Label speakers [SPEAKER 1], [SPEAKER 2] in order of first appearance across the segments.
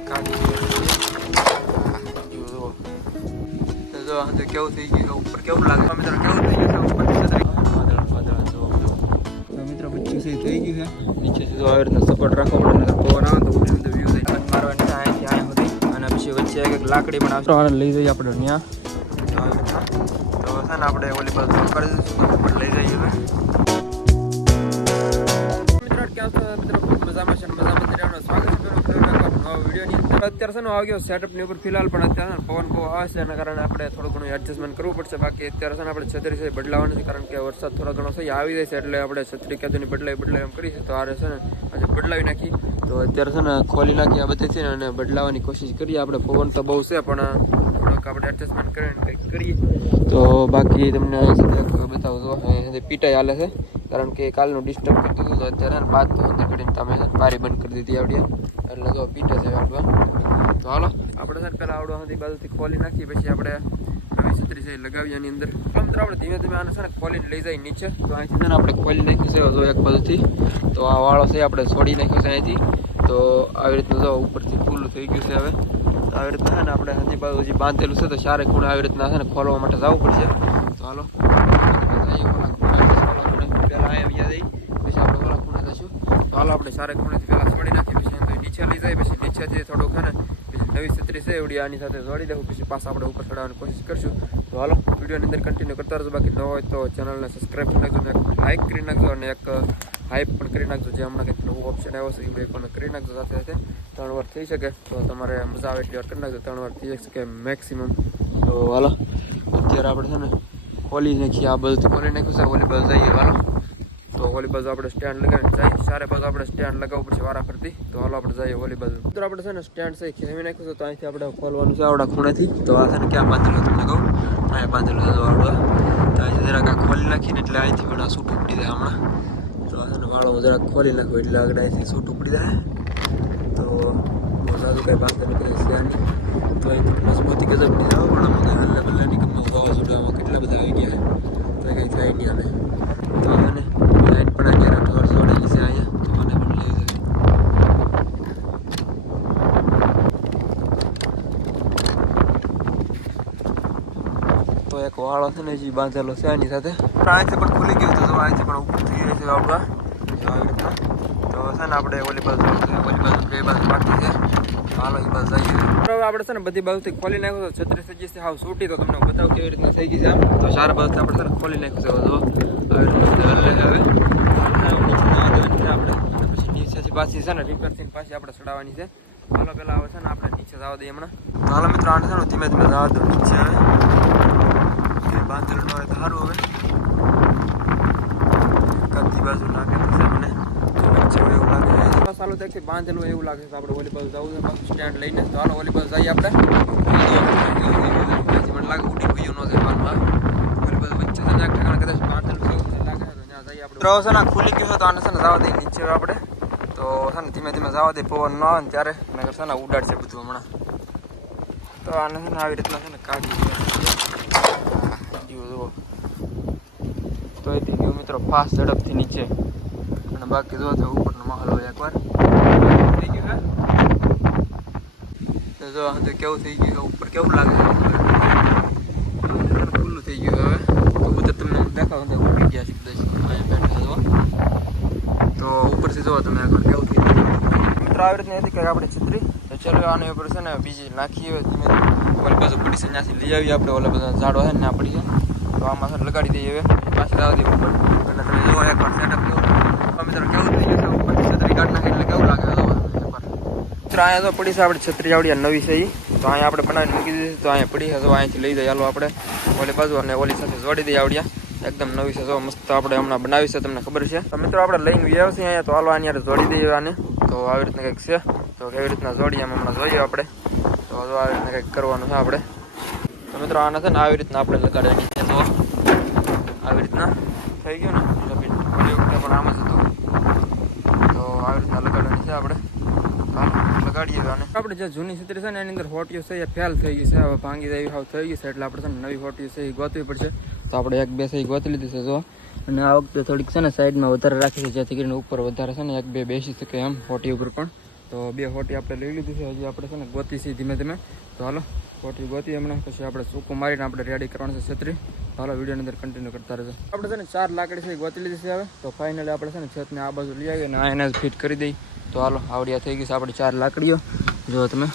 [SPEAKER 1] કાઢી કેવું થઈ ગયું ઉપર કેવું લાગે? મિત્રો કેવું થઈ ગયું ઉપર મિત્રો બચ્ચું છે થઈ ગયું છે. નીચે જો આવી રીતના સપોર્ટ રાખવો પડે નકર પવન આવે તો ઉપર બધું વ્યૂ થઈ મારવાની છે અહીંથી અહીંયા અને પછી વચ્ચે એક લાકડી પણ લઈ જઈએ આપણે ત્યાં તો ને આપણે ઓલી બાજુ કરી લઈ જઈએ અત્યારે છે ને આવ્યો સેટઅપની ઉપર ફિલહાલ પણ અત્યારે પવન બહુ આવે છે, એના કારણે આપણે થોડું ઘણું એડજસ્ટમેન્ટ કરવું પડશે. બાકી અત્યારે છે ને આપણે છત્રી છે બદલાવાની છે, કારણ કે વરસાદ થોડો ઘણો સહી આવી જાય છે, એટલે આપણે છત્રી ક્યાંથી બદલાવી બદલાવી એમ કરી છે તો આરે છે ને આજે બદલાવી નાખી. તો અત્યારે છે ને ખોલી નાખી આ બધી છે ને, અને બદલાવાની કોશિશ કરીએ. આપણે પવન તો બહુ છે, પણ થોડોક આપણે એડજસ્ટમેન્ટ કરીને કંઈક કરીએ. તો બાકી તમને બતાવું તો પીટાઈ હાલે છે. કારણ કે કાલનું ડિસ્ટર્બ કરી દીધું અત્યારે બાદ તો કરીને તમે મારી બંધ કરી દીધી આવડે એટલે જો પીટે છે આવડવા તો હાલો, આપણે સર પહેલાં આવડો હાથી બાજુથી ખોલી નાખીએ, પછી આપણે નવી છત્રી છે એ લગાવીએ એની અંદર. તો આપણે ધીમે ધીમે આને છે ને ખોલીને લઈ જાય નીચે. તો અહીંથી છે ને આપણે ખોલી નાખ્યું છે જો એક બાજુથી. તો આ વાળો છે આપણે છોડી નાખ્યો છે અહીંથી. તો આવી રીતનું જો ઉપરથી ફૂલ થઈ ગયું છે હવે. આવી રીતના છે ને આપણે હજી બાજુ હજી બાંધેલું છે, તો ચારે ખૂણે આવી રીતના છે ને ખોલવા માટે જવું પડશે. તો હાલો પહેલાં અહીંયા જઈ પછી આપણે ઓલા ખૂણે જશું તો હાલો, આપણે સારે ખૂણેથી પહેલાં છોડી નાખીએ. નીચે લઈ જાય, પછી નીચેથી થોડુંક છે ને પછી નવી છત્રી છે એવડી, આની સાથે જોડી દઉં પછી પાછા આપણે ઉપર ચડાવવાની કોશિશ કરશું. તો હાલો, વિડીયોની અંદર કન્ટિન્યુ કરતા રહેજો, બાકી ન હોય તો ચેનલને સબસ્ક્રાઈબ કરી નાખજો એક લાઇક કરી નાખજો, અને એક હાઈપ પણ કરી નાખજો, જે હમણાં કંઈક નવું ઓપ્શન આવ્યો છે, એ પણ કરી નાખજો સાથે સાથે. ત્રણ વાર થઈ શકે, તો તમારે મજા આવે એટલી વાર કરી નાખજો, ત્રણ વાર થઈ શકે મેક્સિમમ તો હાલો, અત્યારે આપણે છે ને ખોલી નાખીએ આ બધું ખોલી નાખ્યું છે ઓલી બાજુ જઈએ, હાલો. તો ઓલી બાજુ આપણે સ્ટેન્ડ લગાવીને જાય સારે બાજુ આપણે સ્ટેન્ડ લગાવવું પડશે વારા ફરતી તો હાલો આપણે જઈએ ઓલી બાજુ. મિત્રો આપણે છે ને સ્ટેન્ડ છે ખેવી નાખ્યું તો અહીંથી આપણે ખોલવાનું છે આવડા ખૂણેથી. તો આ છે ને ક્યાં બાંધેલું હતું કહું? અહીંયા બાંધેલું હતું આવડો તો અહીંથી જરાક ખોલી નાખીને એટલે અહીંથી પણ સૂટ ઉપડી જાય હમણાં. તો આ વાળો જરાક ખોલી નાખ્યો એટલે આગળ અહીંથી સૂટ ઉપડી જાય. તો સાદું કંઈ બાંધેલું કંઈ છે નહીં. તો અહીં મજબૂતી ગજબની આવે પણ અમને હલ્લા બલ્લાની ગમે વાવાઝોડામાં કેટલા બધા આવી ગયા તો કંઈ થાય નહીં. હવે તો મને લાઈટ પણ અત્યારે ઢોર જોડેલી છે અહીંયા તો મને પણ લઈ જાય એક વાળો છે ને જે બાંધેલો છે એની સાથે. અહીંથી પણ ખુલી ગયું હતું, તો અહીંથી પણ ઉપર થઈ રહ્યું છે આવડવા. તો આવી છે ને, આપણે ઓલી બાજુ છે. ઓલી બાજુ બે બાજુ પાટી છે. હાલો એ બાજુ જઈએ. આપણે છે ને, બધી બાજુથી ખોલી નાખ્યું તો છત્રીસ સજીસ હાવ છૂટી, તો તમને બતાવું કેવી રીતના થઈ ગઈ છે આમ. તો ચાર બાજુ આપણે છે ને, ખોલી નાખ્યું છે તો આવી રીતના હવે. આપણે. પછી નીચેથી પાછી છે ને રિપેર થઈને પાછી આપણે ચડાવવાની છે. હાલો, પેલા આવે છે ને, આપણે નીચે જવા દઈએ હમણાં. હાલો મિત્રો, આને છે ને ધીમે ધીમે જવા દો, નીચે કે બાંધેલું ન હોય તો સારું હવે. કદી બાજુ લાગે છે મને. એવું લાગે. થાય કે બાંધેલું એવું લાગે છે. આપણે ઓલી બાજુ જવું છે પાછું સ્ટેન્ડ લઈને. તો હાલો ઓલી બાજુ જઈએ આપણે. મને લાગે ઉડી ગયું ન જાય બારમાં વચ્ચે છે ને એક કદાચ બાંધેલું છે લાગે ત્યાં જઈએ આપણે. ત્રવ છે ને ખુલી ગયું છે તો આને છે ને જવા નીચે આપણે. તો છે ને ધીમે ધીમે જવા દે પવન ન આવે ને ત્યારે. નગર છે ને ઉડાડશે બધું હમણાં. તો આને છે ને આવી રીતના છે ને કાઢી ગયું જુઓ તો એ ગયું મિત્રો ફાસ્ટ ઝડપથી નીચે. અને બાકી જો તો ઉપરનો માહોલ હોય એકવાર. થઈ ગયું હે જો આ કેવું થઈ ગયું ઉપર કેવું લાગે ખુલ્લું થઈ ગયું હવે. કબૂતર તમને દેખાવ ઉડી ગયા છે બેઠા જો. તો ઉપરથી જોવો તમે આગળ કેવું થઈ ગયું મિત્રો, આવી રીતની હતી કે આપણી છત્રી. તો ચલો, આની ઉપર છે ને બીજી નાખી હોય ધીમે ધીમે ઓલી બાજુ પડી છે, ત્યાંથી લઈ આવીએ આપણે. ઓલા બધા ઝાડો છે ને ના પડી છે તો આમાં છે લગાડી દઈએ હવે. પાછી લાવી દઈએ ઉપર. એટલે તમે જુઓ, એક વાર સેટઅપ કેવું અમે મિત્રો કેવું થઈ છે ઉપરથી છત્રી કાઢ નાખે, એટલે કેવું લાગે એકવાર મિત્રો, અહીંયા તો પડી છે આપણે છત્રી આવડી નવી છે એ તો અહીંયા આપણે બનાવીને મૂકી દીધી તો અહીંયા પડી છે તો અહીંયાથી લઈ જાય. હાલો આપણે ઓલી બાજુ અને ઓલી સાથે જોડી દઈએ આવડ્યા. એકદમ નવી છે, જો મસ્ત આપણે હમણાં બનાવી છે, તમને ખબર છે. તો મિત્રો, આપણે લઈને વ્યાવ છે અહીંયા. તો હાલો આની જોડી દઈએ આને. તો આવી રીતના કંઈક છે. તો કેવી રીતના જોડીએ હમણાં જોઈએ આપણે. તો આવી રીતના કંઈક કરવાનું છે આપણે. તો મિત્રો આના છે ને આવી રીતના આપણે લગાડવાની છે. તો આવી રીતના થઈ ગયું ને? પછી વખતે પણ આમ જ હતું. તો આવી રીતના લગાડવાની છે આપણે. લગાડીએ આને. આપણે જે જૂની છત્રી છે ને, એની અંદર હોટીઓ છે, એ ફેલ થઈ ગઈ છે. હવે ભાંગી જાય હાવ થઈ ગઈ છે, એટલે આપણે છે ને નવી હોટીઓ છે એ ગોતવી પડશે. તો આપણે એક બે છે એ ગોતી લીધી છે, જો. અને આ વખતે થોડીક છે ને સાઈડમાં વધારે રાખી છે, જેથી કરીને ઉપર વધારે છે ને એક બે બેસી શકે એમ હોટી ઉપર પણ.
[SPEAKER 2] તો બે હોટી આપણે લઈ લીધી છે. હજી આપણે છે ને ગોતી છે ધીમે ધીમે. તો હાલો હોટી ગોતી હમણાં. પછી આપણે સૂકું મારીને આપણે રેડી કરવાનું છે છત્રી. હાલો, વિડીયોની અંદર કન્ટિન્યુ કરતા રહેશે આપણે છે ને ચાર લાકડી છે ગોતી લીધી છે હવે. તો ફાઇનલી આપણે છે ને છતને આ બાજુ લઈ આવીએ અને આ એને ફિટ કરી દઈ તો હાલો, આવડિયા થઈ ગઈ છે આપણી ચાર લાકડીઓ. જો તમે,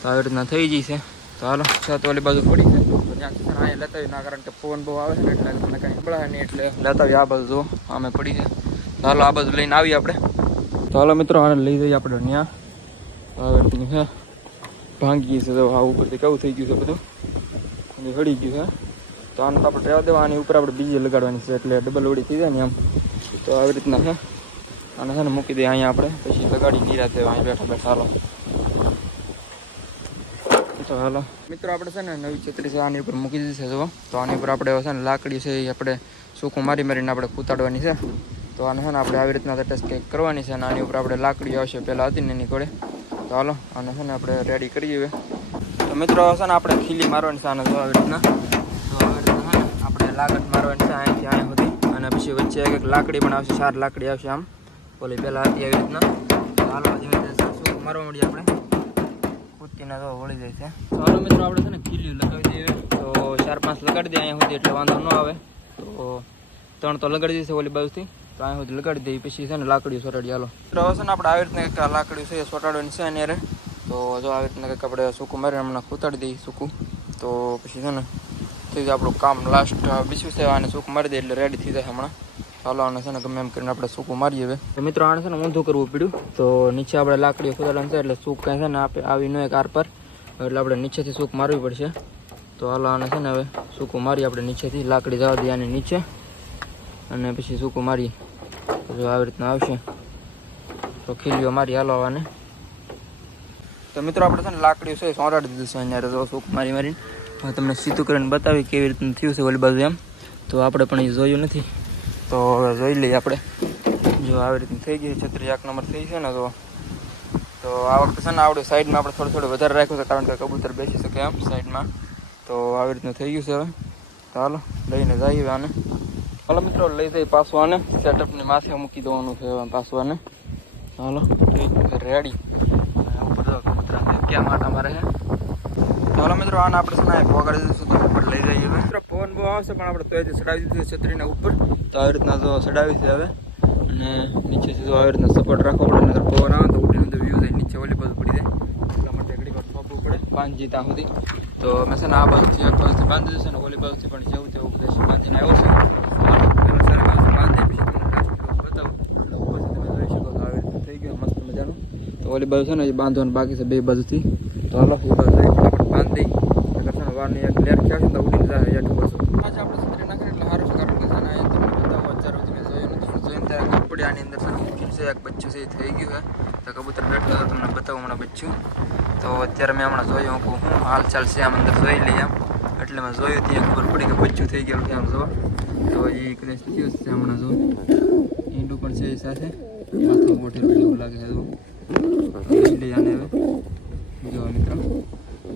[SPEAKER 2] તો આવી રીતના થઈ ગઈ છે. તો હાલો, છત ઓલી બાજુ પડી છે. અહીંયા લેતા. ના કારણ કે પવન બહુ આવે છે એટલે તમને કાંઈ સંભળાય નહીં એટલે લેતા આ બાજુ, જો અમે પડી છે. તો હાલો, આ બાજુ લઈને આવીએ આપણે. તો હાલો મિત્રો, આને લઈ જઈએ આપણે ત્યાં આગળથી છે ભાંગી છે તો આ ઉપરથી કેવું થઈ ગયું છે બધું? અને હળી ગયું છે તો આને તો આપણે રહેવા દેવા આની ઉપર આપણે બીજી લગાડવાની છે, એટલે ડબલ ઓડી થઈ જાય ને આમ તો આવી રીતના છે આને છે ને મૂકી દઈએ અહીંયા આપણે, પછી લગાડી નિરાતે અહીં બેઠા બેઠા. હાલો. તો હાલો. મિત્રો, આપણે છે ને નવી છત્રી છે, આની ઉપર મૂકી દીધી છે જો તો આની ઉપર આપણે છે ને લાકડી છે, એ આપણે સૂકું મારી મારીને આપણે કૂતાડવાની છે. તો આને છે ને આપણે આવી રીતના ટેસ્ટ કંઈક કરવાની છે અને આની ઉપર આપણે લાકડી આવશે પહેલાં હતી ને એની ઘોડે. તો હાલો, આને છે ને આપણે રેડી કરી હવે. તો મિત્રો છે ને આપણે ખીલી મારવાની છે આને તો આવી રીતના. તો આવી રીતના આપણે લાકડ મારવાની છે અહીંથી અહીંયા સુધી અને પછી વચ્ચે એક લાકડી પણ આવશે, ચાર લાકડી આવશે આમ. ઓલી પહેલાં હતી આવી રીતના. હાલો ધીમે ધીમે મારવા મળીએ આપણે. કૂદકીને તો વળી જાય છે. તો હાલો મિત્રો, આપણે છે ને ખીલી લગાવી દઈએ. તો ચાર પાંચ લગાડી દઈએ અહીંયા સુધી, એટલે વાંધો ન આવે. તો ત્રણ તો લગાડી દઈશું ઓલી બાજુથી. તો અહીંયા સુધી લગાડી દઈએ પછી છે ને લાકડીઓ સોટાડી હાલો. તો હવે આપણે આવી રીતના કંઈક લાકડીઓ છે એ સોટાડવાની છે હારે. તો જો આવી રીતના કંઈક આપણે સૂકું મારીને હમણાં ખૂતાડી દઈએ સૂકું. તો પછી છે ને થઈ જાય આપણું કામ લાસ્ટ બીજું છે, આને સૂકું મારી દઈએ એટલે રેડી થઈ જાય હમણાં. ચાલો આને છે ને ગમે એમ કરીને આપણે સૂકું મારીએ હવે. તો મિત્રો, આને છે ને ઊંધું કરવું પડ્યું. તો નીચે આપણે લાકડીઓ ખોદાડવાની છે, એટલે સૂક કાંઈ છે ને આપણે આવી ન કાર પર. એટલે આપણે નીચેથી સૂક મારવી પડશે. તો હાલો, આને છે ને હવે સૂકું મારી આપણે નીચેથી. લાકડી જવા દઈએ આની નીચે. અને પછી સૂકું મારીએ. જો આવી રીતના આવશે, તો ખીલીઓ મારી હાલો આવવાને તો મિત્રો, આપણે છે ને લાકડીઓ છે સોરાડી દીધું છે અહીંયા તો સૂક મારી મારીને. હવે તમને સીધું કરીને બતાવી કેવી રીતનું થયું છે ઓલી બાજુ એમ. તો આપણે પણ એ જોયું નથી. તો હવે જોઈ લઈએ આપણે. જો આવી રીતની થઈ ગઈ છત્રીસ છત્રી એક નંબર થઈ છે ને તો. તો આ વખતે છે ને આવડે સાઈડમાં આપણે થોડું થોડું વધારે રાખ્યું છે, કારણ કે કબૂતર બેસી શકે એમ સાઈડમાં. તો આવી રીતનું થઈ ગયું છે હવે. હાલો, લઈને જઈએ આને. હાલો મિત્રો લઈ જઈએ પાછું આને સેટઅપની માથે મૂકી દેવાનું છે પાસવાને. પાછું આને હાલો રેડી. ઉપર ક્યાં માટા મારે છે? ચાલો મિત્રો આને આપણે છે ને વગાડી દઈશું તો ઉપર લઈ જઈએ મિત્રો ફોન બહુ આવશે પણ આપણે તો અહીંથી ચડાવી દીધું છત્રીના ઉપર. તો આવી રીતના જો ચડાવી છે હવે. અને નીચેથી જો આવી રીતના સપોર્ટ રાખવો પડે નકર પવન આવે તો ઉડીને તો વ્યૂ થાય નીચે ઓલી બાજુ પડી જાય. એટલા માટે ઘડી વાર થોપવું પડે પાંચજી ત્યાં સુધી. તો મેં છે ને આ બાજુથી એક બાજુથી બાંધી છે ને ઓલી બાજુથી પણ જેવું તેવું બધું બાંધીને આવ્યો છે તો પેલા સારા બાજુ બાંધી પછી તમને last બતાવું એટલે ઉપરથી તમે જોઈ શકો તો આવી રીતનું થઈ ગયું મસ્ત મજાનું તો ઓલી બાજુ છે ને એ બાંધવાનું બાકી છે બે બાજુથી. તો હાલો એ બાજુ ફટાફટ બાંધી દઈ વારની એક લેટ ખ્યાલ છે તો ઉડીને જાય એક બસો આજે આપણે છત્રી એટલે સારું છે કારણ કે છે ને તમને બતાવો અત્યાર સુધી જોયું નથી જોઈને ત્યારે ખબર પડી આની અંદર છે ને છે એક બચ્ચું છે એ થઈ ગયું છે. તો કબૂતર બેઠો તમને બતાવું હમણાં બચ્ચું. તો અત્યારે મેં હમણાં જોયું હું હું હાલ ચાલ છે આમ અંદર જોઈ લઈએ. આમ એટલે મેં જોયું ત્યાં ખબર પડી કે બચ્ચું થઈ ગયેલું છે આમ જોવા. તો એ કદાચ થયું છે હમણાં જો. ઈંડું પણ છે એ સાથે. માથું એવું લાગે છે લઈ હવે. જો મિત્રો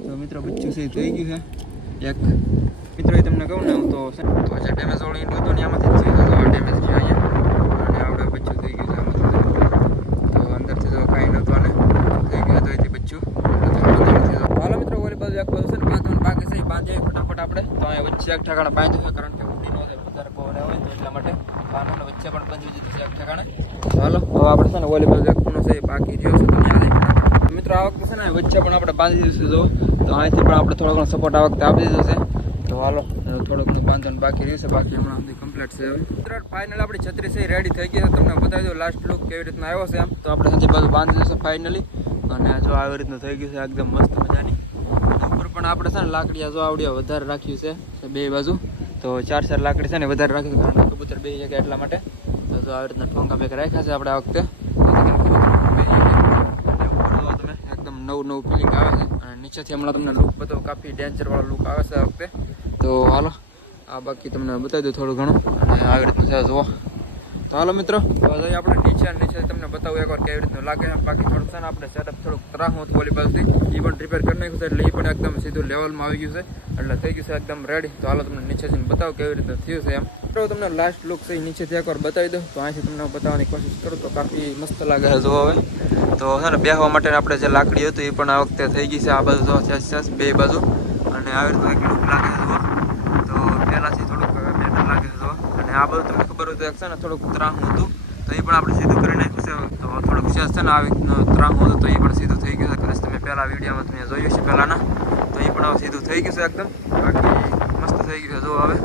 [SPEAKER 2] તો મિત્રો બચ્ચું છે થઈ ગયું છે. એક મિત્રો એ તમને કહું ને હું તો તો જે ડેમેજ વાળું ઈંડું હતું ને આમાંથી થઈ હતું ડેમેજ થયું અહીંયા. અને આવડે બચ્ચું થઈ ગયું છે આમાંથી તો. અંદરથી તો કાંઈ નહોતું આને. થઈ ગયું હતું એથી બચ્ચું હાલો મિત્રો ઓલી બાજુ એક બાજુ છે ને બાંધવાનું બાકી છે બાંધીએ ફટાફટ આપણે. તો અહીંયા વચ્ચે એક ઠેકાણે બાંધ્યું છે કારણ કે ઉડી ન વધારે પવન હોય તો એટલા માટે. છે હાલો, હવે આપણે છે ને ઓલી બાજુ ખૂણો છે બાકી રહ્યો છે મિત્રો, આ વખતે છે ને વચ્ચે પણ આપણે બાંધી દીધું છે, જો. તો અહીંથી પણ આપણે થોડો સપોર્ટ આ વખતે દીધો છે. તો હાલો થોડું ઘણું બાકી રહેશે બાકી હમણાં સુધી છે હવે. ફાઇનલ આપણી છત્રી છે રેડી થઈ ગઈ છે. તમને બતાવી દઉં લાસ્ટ લુક કેવી રીતના આવ્યો છે તો આપણે હજી બાજુ બાંધી છે ફાઇનલી અને જો આવી રીતનું થઈ ગયું છે એકદમ મસ્ત મજાની. ઉપર પણ આપણે છે ને લાકડી જો આવડ્યા વધારે રાખ્યું છે બે બાજુ. તો ચાર ચાર લાકડી છે ને વધારે રાખી કારણ કે કબૂતર બે જગ્યા એટલા માટે. તો જો આવી રીતના ઠોંગા ભેગા રાખ્યા છે આપણે આ વખતે તમે એકદમ નવું નવું ફિલિંગ આવે છે અને નીચેથી હમણાં તમને લુક બધો કાફી ડેન્જરવાળો લુક આવે છે આ વખતે. તો હાલો, આ બાકી તમને બતાવી દઉં થોડું ઘણું. અને આવી રીતનું છે, જુઓ. તો હાલો મિત્રો. તો જઈએ આપણે અને નીચે તમને બતાવું એકવાર કેવી રીતનું લાગે છે. બાકી થોડુંક છે ને આપણે સેટઅપ થોડુંક તરાહું હતું ઓલી બાજુથી. એ પણ રિપેર કરી નાખ્યું છે એટલે એ પણ એકદમ સીધું લેવલમાં આવી ગયું છે. એટલે થઈ ગયું છે એકદમ રેડી તો હાલો તમને નીચે જઈને બતાવો કેવી રીતે થયું છે એમ. તો તમને લાસ્ટ લુક છે નીચેથી એકવાર બતાવી દઉં. તો અહીંથી તમને બતાવવાની કોશિશ કરું તો કાફી મસ્ત લાગે છે જો હવે. તો છે ને બેસવા માટે આપણે જે લાકડી હતું એ પણ આ વખતે થઈ ગઈ છે. આ બાજુ જો છે છે બે બાજુ. અને આવી રીતે એક લુક લાગે છે જુઓ. તો પહેલાંથી થોડુંક બેટર લાગે છે જુઓ. અને આ બધું તમને ખબર હોય તો છે ને થોડુંક ત્રાહું હતું, તો એ પણ આપણે સીધું કરી નાખ્યું છે. તો થોડુંક છે છે ને આવી ત્રાહું હતું, તો એ પણ સીધું થઈ ગયું છે. કદાચ તમે પહેલાં વિડીયોમાં તમે જોયું છે પહેલાંના, તો એ પણ સીધું થઈ ગયું છે એકદમ. બાકી મસ્ત થઈ ગયું છે. જો હવે,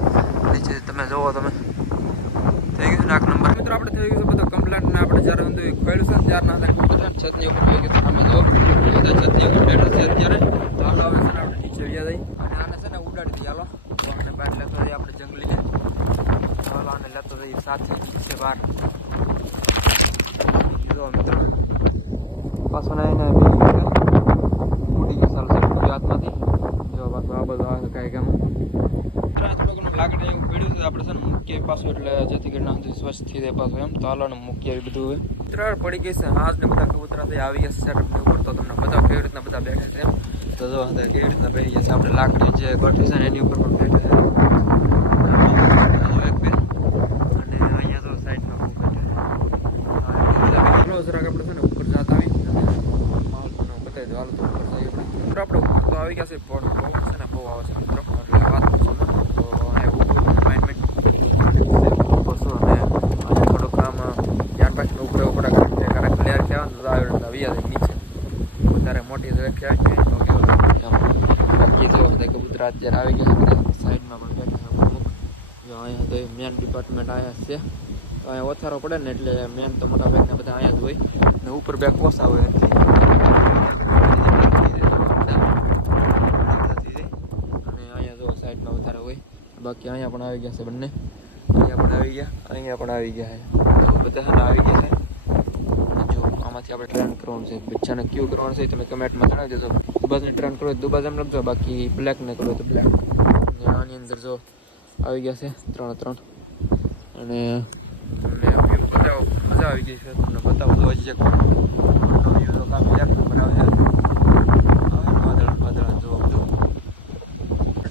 [SPEAKER 2] નીચે તમે જુઓ તમે. થઈ ગયું છે ને એક નંબર? મિત્રો, આપણે થઈ ગયું છે બધું કમ્પ્લેટ ને આપણે જ્યારે બધું ખોલ્યું છે ત્યાર ના હતા કુકર છતની ઉપર થઈ ગયું આમાં જુઓ, બધા છતની ઉપર બેઠો છે અત્યારે. તો હાલો હવે છે ને આપણે નીચે વ્યા જઈ અને આને છે ને ઉડાડી દઈએ. હાલો. તો બહાર લેતો જઈએ આપણે જંગલીને આને લેતો જઈએ સાથે નીચે બહાર જો મિત્રો પાછો ના એને ઉડી ગયું સારું સારું હાથમાંથી જો પાછું આ બધું આવે કાંઈ કામ લાકડી એવું પડ્યું છે આપણે છે ને મૂકીએ પાછું એટલે જેથી કરીને આમ સ્વચ્છ થઈ જાય પાછું એમ તો હાલો મૂકીએ એ બધું હવે પડી ગઈ છે હાથ ને બધા કબૂતરા થઈ આવી ગયા ને ઉપર તો તમને બધા કેવી રીતના બધા બેઠા છે એમ તો જો કેવી રીતના બેસી ગયા છે આપણે લાકડી જે ગોઠવી છે એની ઉપર પણ બેઠા છે એક બે અને અહીંયા તો સાઈડમાં બહુ બેઠા છે જરાક આપણે છે ને ઉપર જતા આવી માલ પણ બતાવી દો હાલો તો ઉપર જઈએ આપણે મિત્રો આપણે છે પણ બહુ છે ને બહુ આવે છે મિત્રો એટલે વાત મત. તો થોડુંક આમ ધ્યાન રાખીને ઉપર ઉપર કારણ કે ક્યારેક લેર કહેવાય ને તો આવી રીતના વ્યા જાય નીચે વધારે મોટી જગ્યા કહેવાય તો કેવું બધા કબૂતરા અત્યારે આવી ગયા સાઈડમાં પણ બેઠા અમુક અહીંયા તો મેન ડિપાર્ટમેન્ટ આવ્યા છે તો અહીંયા ઓથારો પડે ને એટલે મેન તો મોટા ભાગના બધા અહીંયા જ હોય ને ઉપર બે કોસા હોય એટલે અહીંયા વધારે હોય. બાકી અહીંયા પણ આવી ગયા છે બંને. અહીંયા પણ આવી ગયા, અહીંયા પણ આવી ગયા છે. તો બધા આવી ગયા છે. જો, આમાંથી આપણે ટ્રેન કરવાનું છે. બચ્ચાને ક્યુ કરવાનું છે, તમે કમેન્ટમાં જણાવી દેજો. દુબાજને ટ્રેન કરો, દુબાજ એમ લખજો. બાકી બ્લેકને કરો તો બ્લેક આની અંદર જો આવી ગયા છે ત્રણ ત્રણ. અને તમને વ્યૂ મજા આવી ગઈ છે. તમને બતાવું તો હજી એક વ્યૂ તો કાફી એક નંબર આવે વાદળ વાદળ જો બધું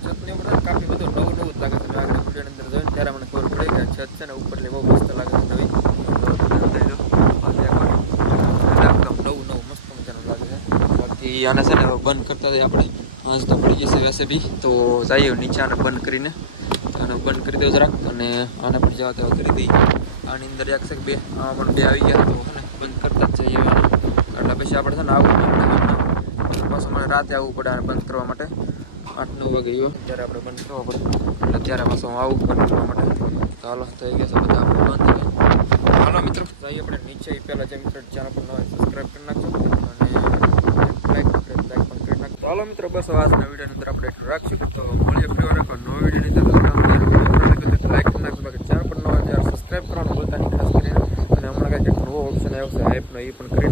[SPEAKER 2] છતની ઉપર કાફી બધું નવું નવું જ લાગે છે મેં આગળ વિડીયોની અંદર જોઈને ત્યારે મને ખબર પડી કે છત છે ને ઉપરથી બહુ મસ્ત લાગે છે નવી તો તમે બતાવી દો પાછી એકવાર એકદમ નવું નવું મસ્ત મજાનું લાગે છે બાકી આને છે ને બંધ કરતા જઈએ આપણે. હાંસ તો પડી જશે વેસે બી તો જઈએ નીચે આને બંધ કરીને. આને બંધ કરી દો જરાક અને આને પણ જવા તેવા કરી દઈએ. આની અંદર એક છે બે, આમાં પણ બે આવી ગયા. તો ને બંધ કરતા જ જઈએ એટલે પછી આપણે છે ને આવું પાછું મને રાતે આવવું પડે આને બંધ કરવા માટે. આઠ નવ વાગે ગયો. ત્યારે આપણે બંધ કરવા પડે. એટલે ત્યારે પાછું હું આવું બંધ કરવા માટે. હાલો થઈ ગયા છે બધા. આપણે બંધ થઈ ગયા. હાલો મિત્રો, જઈએ આપણે નીચે. પહેલાં જે મિત્રો ચેનલ પર ન સબસ્ક્રાઈબ કરી નાખજો અને લાઈક લાઈક પણ કરી નાખજો તો હાલો મિત્રો, બસ આજના વિડીયોની અંદર આપણે એટલું રાખશું. તો મળીએ ફરી વાર નવો વિડીયોની અંદર. લાઈક નાખજો. બાકી ચાર પણ નવા હોય સબસ્ક્રાઈબ કરવાનું ભૂલતા નહીં, ખાસ કરીને. અને હમણાં કાંઈક નવો ઓપ્શન આવ્યો છે હાઈપનો એ પણ કરી